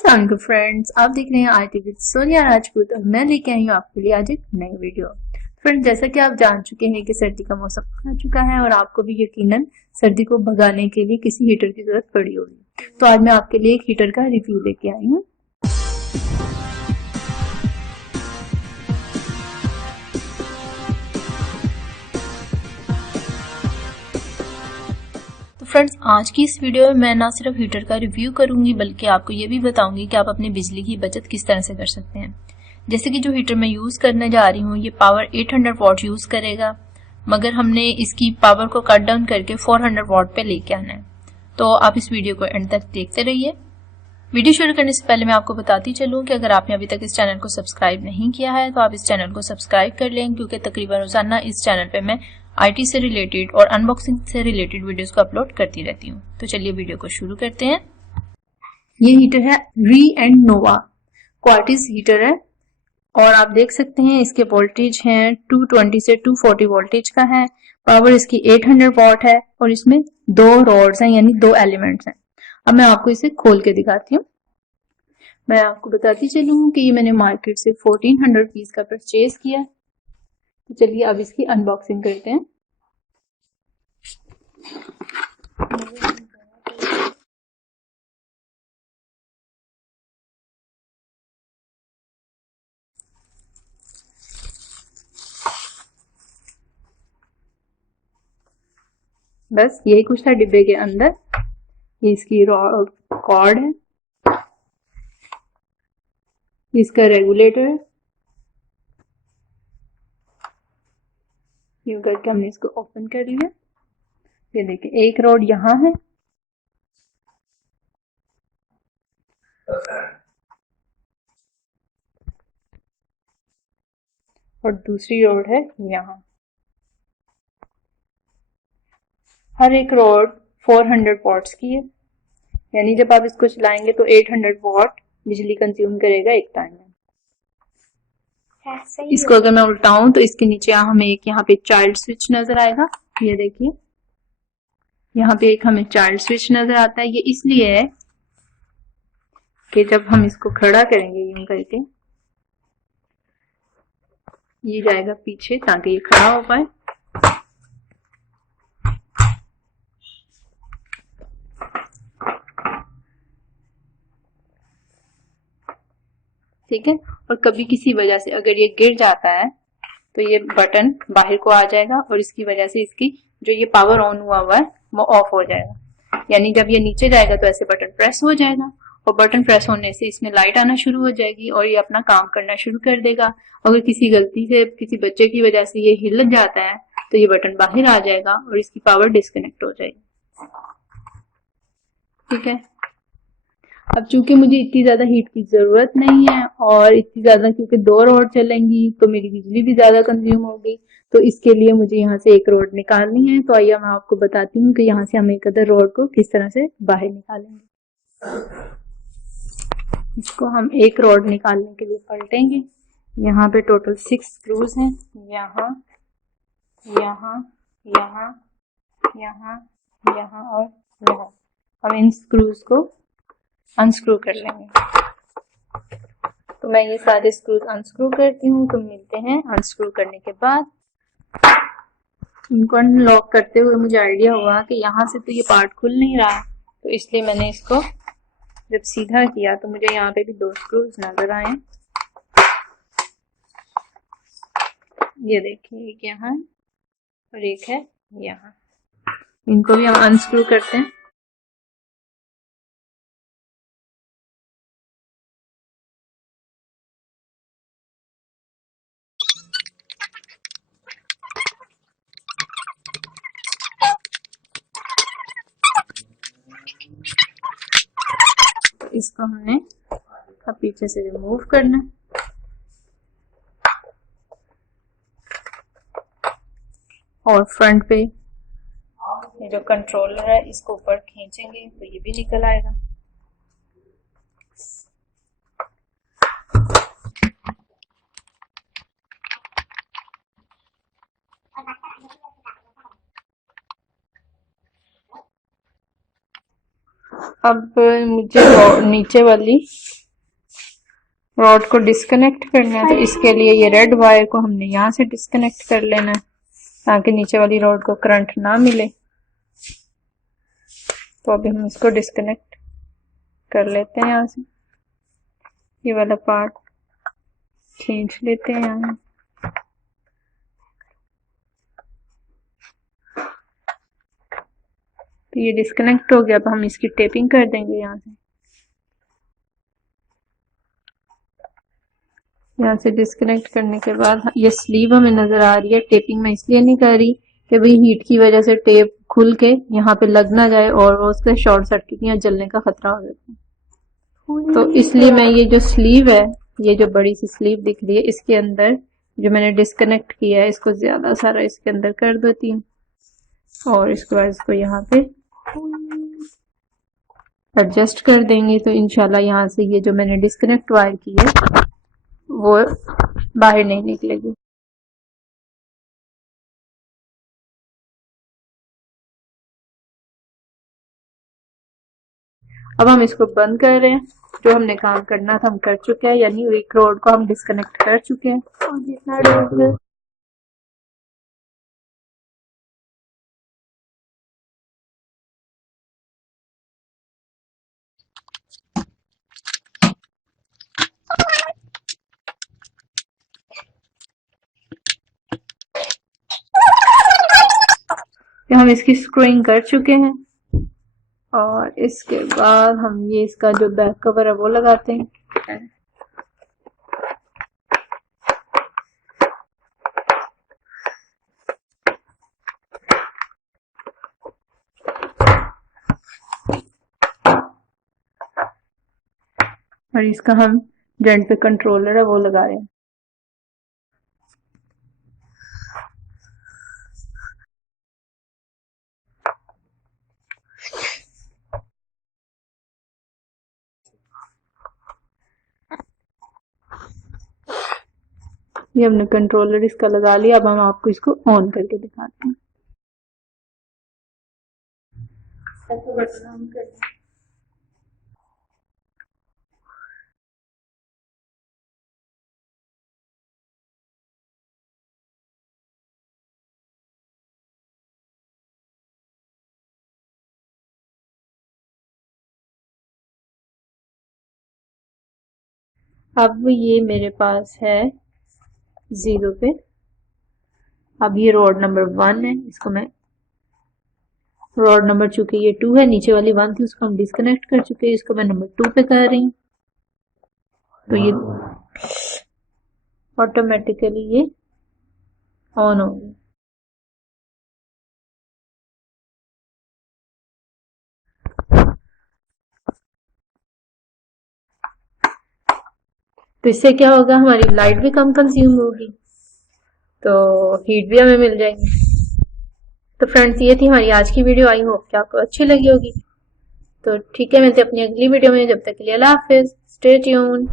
अस्सलाम वालेकुम फ्रेंड्स, आप देख रहे हैं आईटी विद सोनिया राजपूत और मैं लेके आई हूँ आपके लिए आज एक नई वीडियो। फ्रेंड्स, जैसा कि आप जान चुके हैं कि सर्दी का मौसम आ चुका है और आपको भी यकीनन सर्दी को भगाने के लिए किसी हीटर की जरूरत पड़ी होगी। तो आज मैं आपके लिए एक हीटर का रिव्यू लेके आई हूँ। तो फ्रेंड्स, आज की इस वीडियो में मैं ना सिर्फ हीटर का रिव्यू करूंगी बल्कि आपको ये भी बताऊंगी कि आप अपनी बिजली की बचत किस तरह से कर सकते हैं। जैसे कि जो हीटर मैं यूज करने जा रही हूँ ये पावर 800 वॉट यूज करेगा, मगर हमने इसकी पावर को कट डाउन करके 400 वॉट पे लेके आना है। तो आप इस वीडियो को एंड तक देखते रहिए। वीडियो शुरू करने से पहले मैं आपको बताती चलूं कि अगर आपने अभी तक इस चैनल को सब्सक्राइब नहीं किया है तो आप इस चैनल को सब्सक्राइब कर लें, क्योंकि तकरीबन रोजाना इस चैनल पे मैं आईटी से रिलेटेड और अनबॉक्सिंग से रिलेटेड वीडियोस को अपलोड करती रहती हूँ। तो चलिए वीडियो को शुरू करते हैं। ये हीटर है री एंड नोवा क्वार्टिज हीटर है और आप देख सकते हैं इसके वोल्टेज हैं 220 से 240 वोल्टेज का है। पावर इसकी 800 वॉट है और इसमें दो रॉड्स हैं, यानी दो एलिमेंट्स हैं। अब मैं आपको इसे खोल के दिखाती हूँ। मैं आपको बताती चलूँ कि ये मैंने मार्केट से 1400 पीस का परचेज किया। तो चलिए अब इसकी अनबॉक्सिंग करते हैं। बस यही कुछ था डिब्बे के अंदर। ये इसकी कॉर्ड है, इसका रेगुलेटर है। यूं करके हमने इसको ओपन कर लिया। ये देखिए एक रॉड यहाँ है और दूसरी रॉड है यहाँ। हर एक रॉड 400 वॉट्स की है, यानी जब आप इसको चलाएंगे तो 800 वॉट बिजली कंज्यूम करेगा एक टाइम में। इसको अगर मैं उल्टाऊं तो इसके नीचे हमें एक यहाँ पे चाइल्ड स्विच नजर आएगा। ये देखिए यहाँ पे एक हमें चाइल्ड स्विच नजर आता है। ये इसलिए है कि जब हम इसको खड़ा करेंगे यूं करके, ये जाएगा पीछे ताकि ये खड़ा हो पाए। ठीक है, और कभी किसी वजह से अगर ये गिर जाता है तो ये बटन बाहर को आ जाएगा और इसकी वजह से इसकी जो ये पावर ऑन हुआ है वो ऑफ हो जाएगा। यानी जब ये नीचे जाएगा तो ऐसे बटन प्रेस हो जाएगा और बटन प्रेस होने से इसमें लाइट आना शुरू हो जाएगी और ये अपना काम करना शुरू कर देगा। अगर किसी गलती से किसी बच्चे की वजह से ये हिल जाता है तो ये बटन बाहर आ जाएगा और इसकी पावर डिस्कनेक्ट हो जाएगी। ठीक है, अब चूंकि मुझे इतनी ज्यादा हीट की जरूरत नहीं है और इतनी ज्यादा क्योंकि दो रॉड चलेंगी तो मेरी बिजली भी ज्यादा कंज्यूम होगी, तो इसके लिए मुझे यहाँ से एक रॉड निकालनी है। तो आइए मैं आपको बताती हूँ कि यहाँ से हम एक अदर रॉड को किस तरह से बाहर निकालेंगे। इसको हम एक रॉड निकालने के लिए पलटेंगे। यहाँ पे टोटल 6 स्क्रूज हैं, यहाँ यहाँ यहाँ यहाँ यहाँ और यहाँ। हम इन स्क्रूज को अनस्क्रू कर लेंगे। तो मैं ये सारे स्क्रूज अनस्क्रू करती हूँ, तो मिलते हैं अनस्क्रू करने के बाद। इनको अनलॉक करते हुए मुझे आइडिया हुआ कि यहाँ से तो ये पार्ट खुल नहीं रहा, तो इसलिए मैंने इसको जब सीधा किया तो मुझे यहाँ पे भी 2 स्क्रूज नजर आए। ये देखिए एक यहाँ और एक है यहाँ। इनको भी हम अनस्क्रू करते हैं। इसको हमने अब पीछे से रिमूव करना है और फ्रंट पे ये जो कंट्रोलर है इसको ऊपर खींचेंगे तो ये भी निकल आएगा। अब मुझे नीचे वाली रॉड को डिस्कनेक्ट करना है, तो इसके लिए ये रेड वायर को हमने यहाँ से डिस्कनेक्ट कर लेना है ताकि नीचे वाली रॉड को करंट ना मिले। तो अभी हम इसको डिस्कनेक्ट कर लेते हैं यहाँ से, ये वाला पार्ट खींच लेते हैं यहाँ। तो ये डिस्कनेक्ट हो गया। अब हम इसकी टेपिंग कर देंगे यहाँ से। यहाँ से डिस्कनेक्ट करने के बाद ये स्लीव हमें नजर आ रही है। टेपिंग मैं इसलिए नहीं कर रही कि भाई हीट की वजह से टेप खुल के यहाँ पे लग ना जाए और उससे शॉर्ट सर्किट या जलने का खतरा हो जाता है। तो इसलिए मैं ये जो स्लीव है, ये जो बड़ी सी स्लीव दिख रही है, इसके अंदर जो मैंने डिस्कनेक्ट किया है इसको ज्यादा सारा इसके अंदर कर देती हूँ और इसके बाद इसको यहाँ पे एडजस्ट कर देंगे। तो इंशाल्लाह यहाँ से ये जो मैंने डिस्कनेक्ट वायर की है वो बाहर नहीं निकलेगी। अब हम इसको बंद कर रहे हैं। जो हमने काम करना था हम कर चुके हैं, यानी एक रोड को हम डिस्कनेक्ट कर चुके हैं। और जितना हम इसकी स्क्रूइंग कर चुके हैं और इसके बाद हम ये इसका जो बैक कवर है वो लगाते हैं। और इसका हम जेंट पे कंट्रोलर है वो लगा रहे हैं। ये हमने कंट्रोलर इसका लगा लिया। अब हम आपको इसको ऑन करके दिखाते हैं। बटन ऑन कर अब ये मेरे पास है 0 पे। अब ये रॉड नंबर 1 है, इसको मैं रॉड नंबर चूंकि ये 2 है, नीचे वाली 1 थी उसको हम डिस्कनेक्ट कर चुके हैं, इसको मैं नंबर 2 पे कर रही हूँ। तो ये ऑटोमेटिकली ये ऑन हो गया। तो इससे क्या होगा, हमारी लाइट भी कम कंज्यूम होगी, तो हीट भी हमें मिल जाएगी। तो फ्रेंड्स ये थी हमारी आज की वीडियो। आई होप कि आपको अच्छी लगी होगी। तो ठीक है, मिलते हैं अपनी अगली वीडियो में। जब तक के लिए अल्लाह हाफिज, स्टे ट्यून्ड।